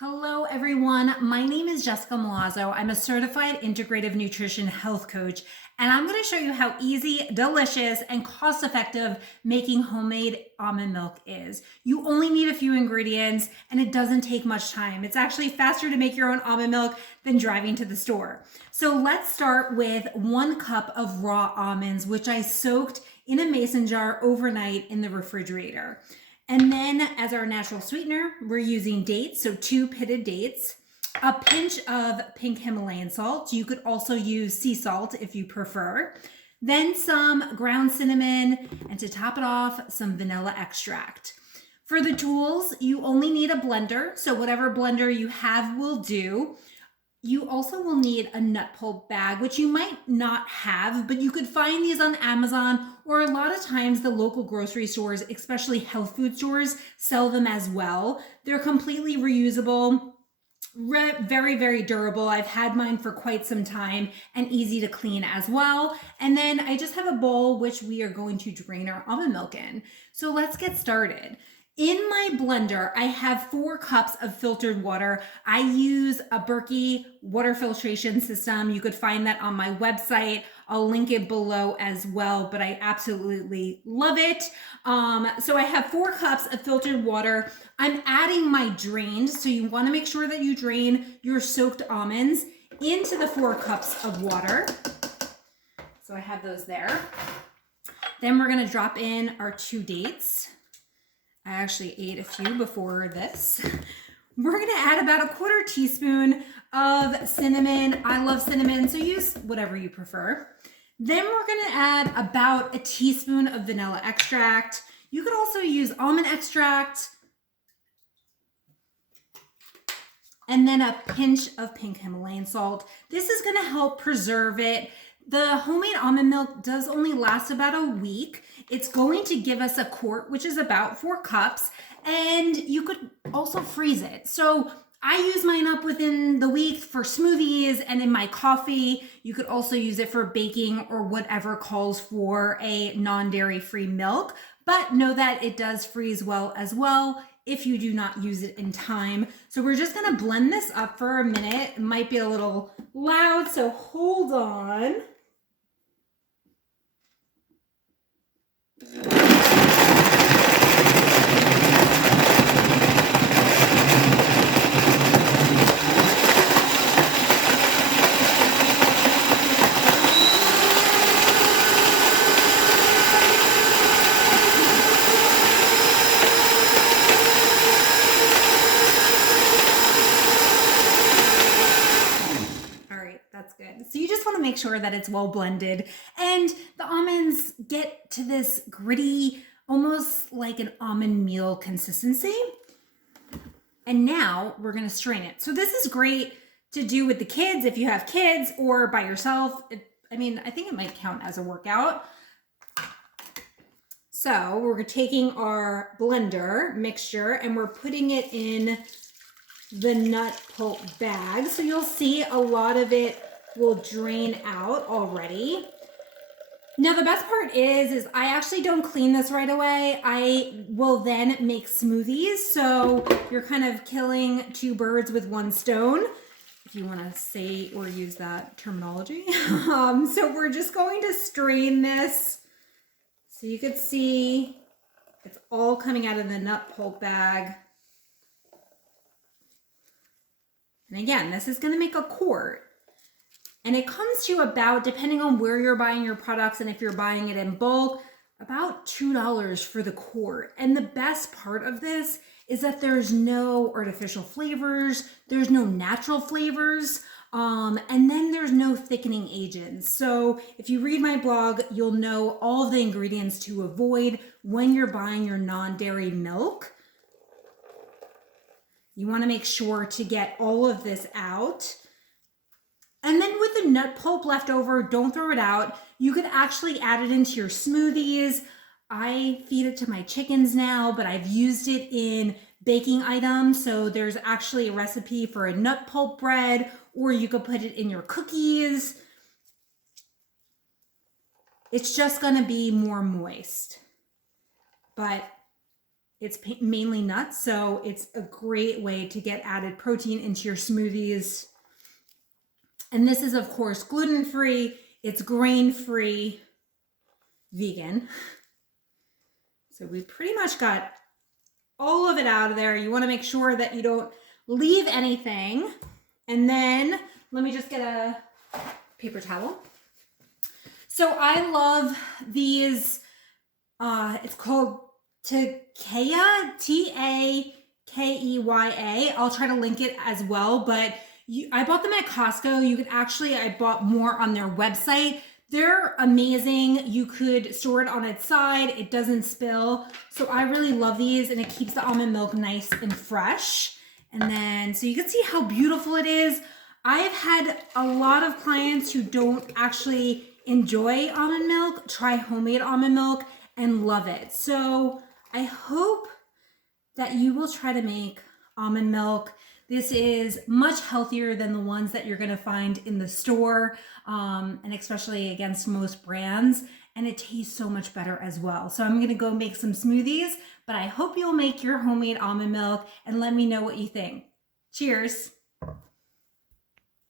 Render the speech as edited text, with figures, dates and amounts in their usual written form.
Hello, everyone. My name is Jessica Malazzo. I'm a certified integrative nutrition health coach, and I'm going to show you how easy, delicious, and cost-effective making homemade almond milk is. You only need a few ingredients, and it doesn't take much time. It's actually faster to make your own almond milk than driving to the store. So let's start with 1 cup of raw almonds, which I soaked in a mason jar overnight in the refrigerator. And then as our natural sweetener, we're using dates, so 2 pitted dates, a pinch of pink Himalayan salt. You could also use sea salt if you prefer. Then some ground cinnamon, and to top it off, some vanilla extract. For the tools, you only need a blender, so whatever blender you have will do. You also will need a nut pulp bag, which you might not have, but you could find these on Amazon, or a lot of times the local grocery stores, especially health food stores, sell them as well. They're completely reusable, very, very durable. I've had mine for quite some time and easy to clean as well. And then I just have a bowl, which we are going to drain our almond milk in. So let's get started. In my blender, I have 4 cups of filtered water. I use a Berkey water filtration system. You could find that on my website. I'll link it below as well, but I absolutely love it. So I have 4 cups of filtered water. I'm adding my drained, so you want to make sure that you drain your soaked almonds into the 4 cups of water. So I have those there. Then we're going to drop in our 2 dates. I actually ate a few before this. We're gonna add about a 1/4 teaspoon of cinnamon. I love cinnamon, so use whatever you prefer. Then we're gonna add about a teaspoon of vanilla extract. You could also use almond extract. And then a pinch of pink Himalayan salt. This is gonna help preserve it. The homemade almond milk does only last about a week. It's going to give us a quart, which is about 4 cups, and you could also freeze it. So I use mine up within the week for smoothies and in my coffee. You could also use it for baking or whatever calls for a non-dairy free milk, but know that it does freeze well as well if you do not use it in time. So we're just gonna blend this up for a minute. It might be a little loud, so hold on. So you just want to make sure that it's well blended and the almonds get to this gritty, almost like an almond meal consistency. And now we're going to strain it. So this is great to do with the kids if you have kids or by yourself. I think it might count as a workout. So we're taking our blender mixture and we're putting it in the nut pulp bag. So you'll see a lot of it will drain out already. Now the best part is I actually don't clean this right away. I will then make smoothies. So you're kind of killing 2 birds with 1 stone, if you want to say or use that terminology. So we're just going to strain this. So you could see it's all coming out of the nut pulp bag. And again, this is going to make a quart. And it comes to about, depending on where you're buying your products and if you're buying it in bulk, about $2 for the quart. And the best part of this is that there's no artificial flavors, there's no natural flavors, and then there's no thickening agents. So if you read my blog, you'll know all of the ingredients to avoid when you're buying your non-dairy milk. You want to make sure to get all of this out. And then with the nut pulp left over, don't throw it out. You could actually add it into your smoothies. I feed it to my chickens now, but I've used it in baking items. So there's actually a recipe for a nut pulp bread, or you could put it in your cookies. It's just gonna be more moist. But It's mainly nuts, so it's a great way to get added protein into your smoothies. And this is, of course, gluten-free, it's grain-free, vegan. So we pretty much got all of it out of there. You want to make sure that you don't leave anything. And then let me just get a paper towel. So I love these, it's called Takeya, Takeya. I'll try to link it as well, but I bought them at Costco. I bought more on their website. They're amazing. You could store it on its side. It doesn't spill. So I really love these, and it keeps the almond milk nice and fresh. And then, so you can see how beautiful it is. I've had a lot of clients who don't actually enjoy almond milk, try homemade almond milk, and love it. So I hope that you will try to make almond milk. This is much healthier than the ones that you're going to find in the store, and especially against most brands. And it tastes so much better as well. So I'm going to go make some smoothies, but I hope you'll make your homemade almond milk and let me know what you think. Cheers.